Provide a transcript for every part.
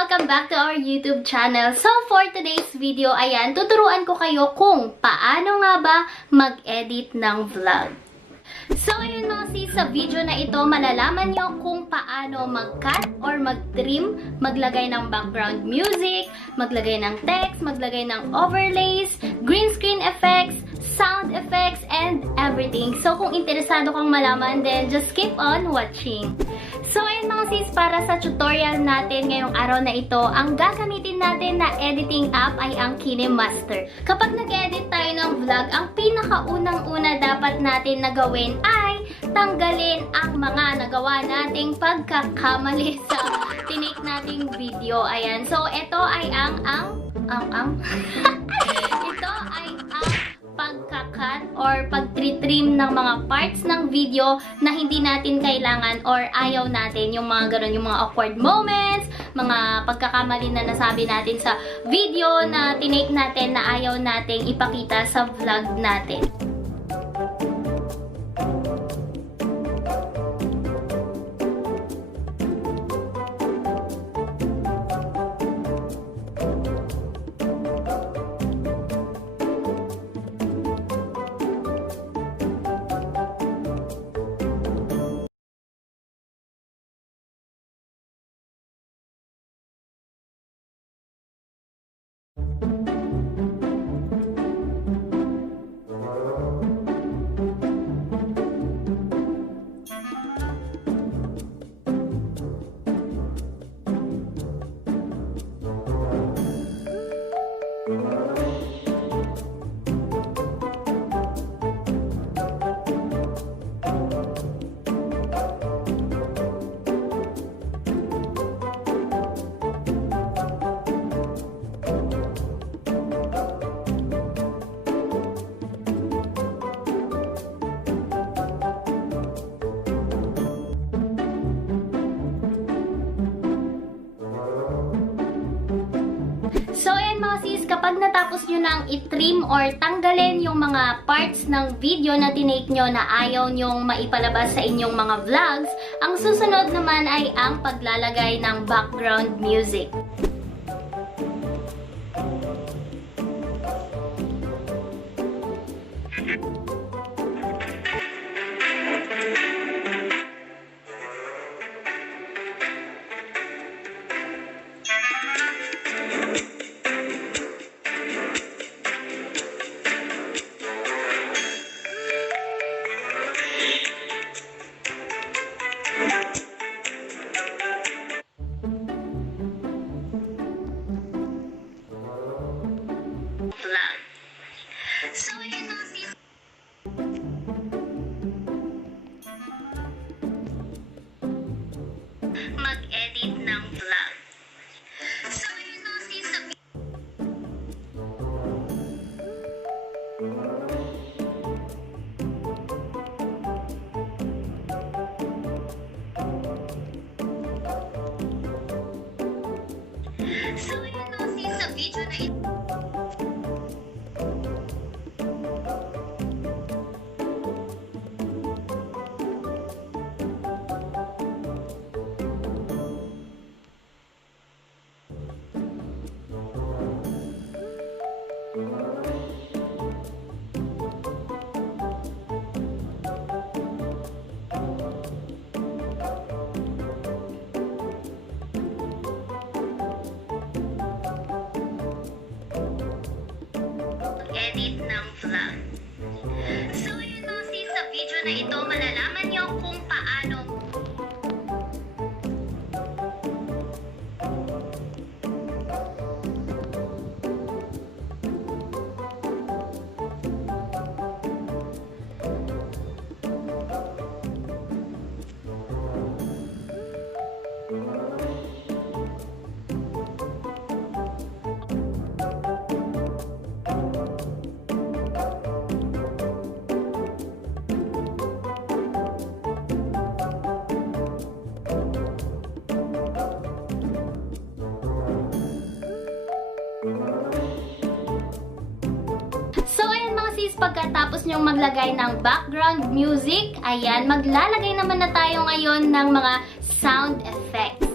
Welcome back to our YouTube channel. So, for today's video, ayan, tuturuan ko kayo kung paano nga ba mag-edit ng vlog. So, ayun mga sis, sa video na ito, malalaman nyo kung paano mag-cut or mag-trim, maglagay ng background music, maglagay ng text, maglagay ng overlays, green screen effects, sound effects, and everything. So, kung interesado kang malaman, then just keep on watching. So, ayun mga sis, para sa tutorial natin ngayong araw na ito, ang gagamitin natin na editing app ay ang Kinemaster. Kapag nag-edit tayo ng vlog, ang pinakaunang-una dapat natin na gawin ay tanggalin ang mga nagawa nating pagkakamali sa tinake nating video. Ayan. So, ito ay ito ay ang pagkakat or pagtritrim ng mga parts ng video na hindi natin kailangan or ayaw natin. Yung mga ganun, yung mga awkward moments, mga pagkakamali na nasabi natin sa video na tinake natin na ayaw nating ipakita sa vlog natin. So, ayan mga sis, kapag natapos nyo nang i-trim or tanggalin yung mga parts ng video na tinake nyo na ayaw nyong maipalabas sa inyong mga vlogs, ang susunod naman ay ang paglalagay ng background music. So, yun mga sis. Mag-edit ng vlog. So, yun mga sis. So, yun mga sis, sa video na ito. Edit ng vlog. So, yun mga sis, sa video na ito, malalaman nyo kung paano pagkatapos nyong maglagay ng background music, ayan, maglalagay naman na tayo ngayon ng mga sound effects.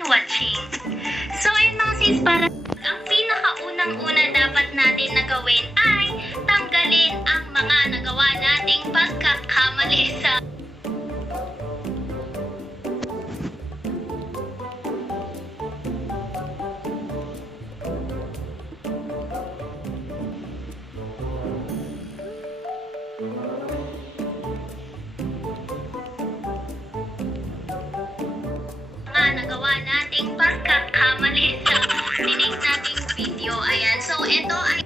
on watching. So ayun mga sis, para ang pinakaunang-una dapat natin na gawin ay tanggalin ang mga nagawa nating pagkakamali sa tinig nating video. Ayan. So, ito ay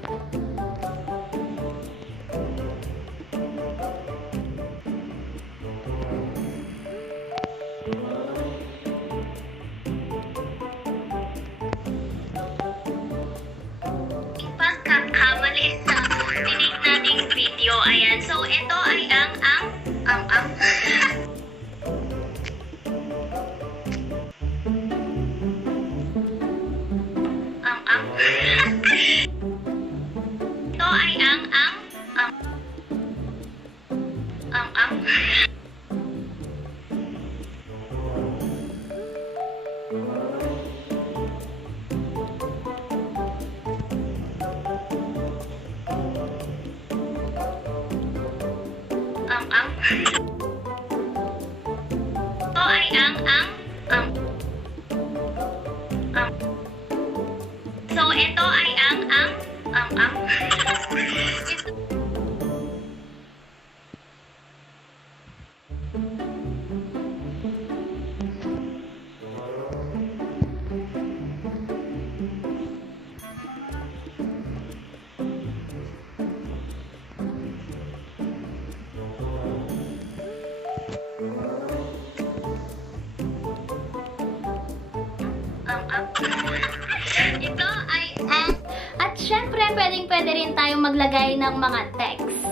pagkakamali sa tinig nating video. Ayan. So, ito ay ang ito ay ang ito ay ang so ito ay ang ito ay at syempre pwede rin tayong maglagay ng mga text.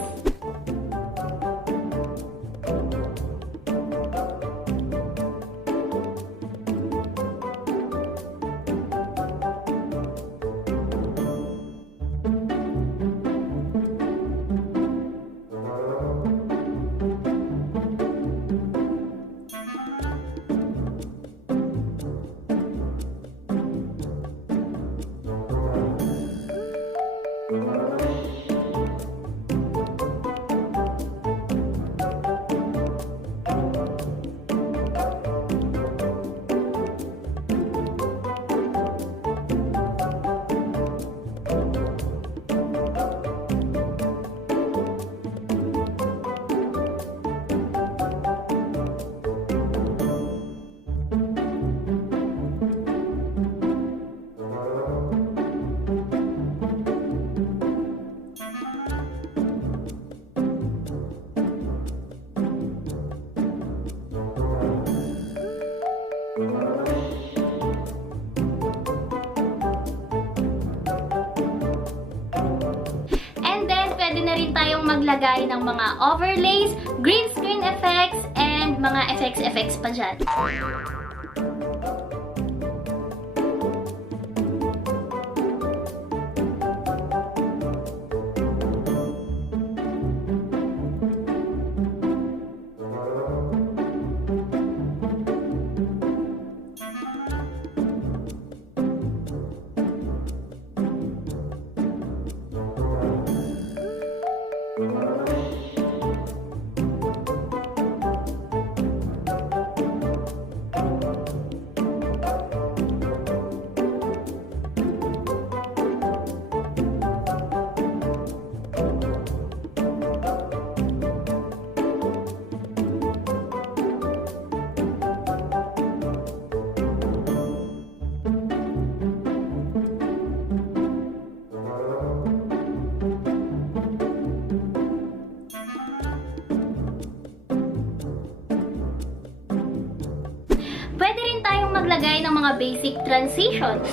Pwede na rin tayong maglagay ng mga overlays, green screen effects, and mga effects pa dyan. Pwede rin tayong maglagay ng mga basic transitions.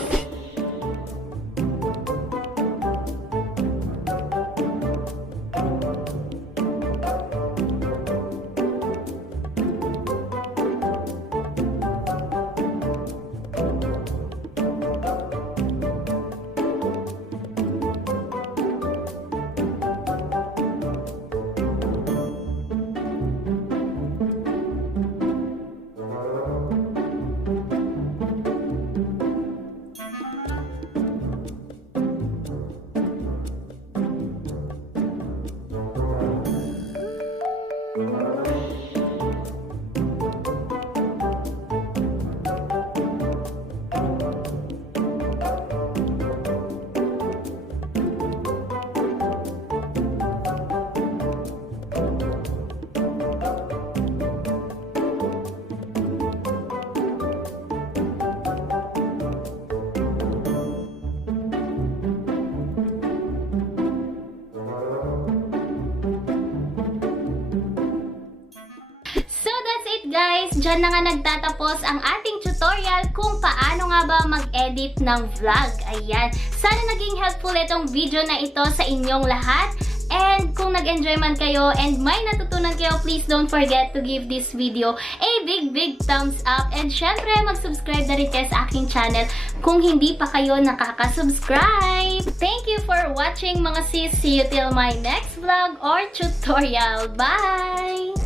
dyan na nga nagtatapos ang ating tutorial kung paano nga ba mag-edit ng vlog. Ayan. Sana naging helpful itong video na ito sa inyong lahat. And kung nag-enjoy man kayo and may natutunan kayo, please don't forget to give this video a big thumbs up. And syempre, mag-subscribe na rin kayo sa aking channel kung hindi pa kayo nakaka-subscribe. Thank you for watching mga sis. See you till my next vlog or tutorial. Bye!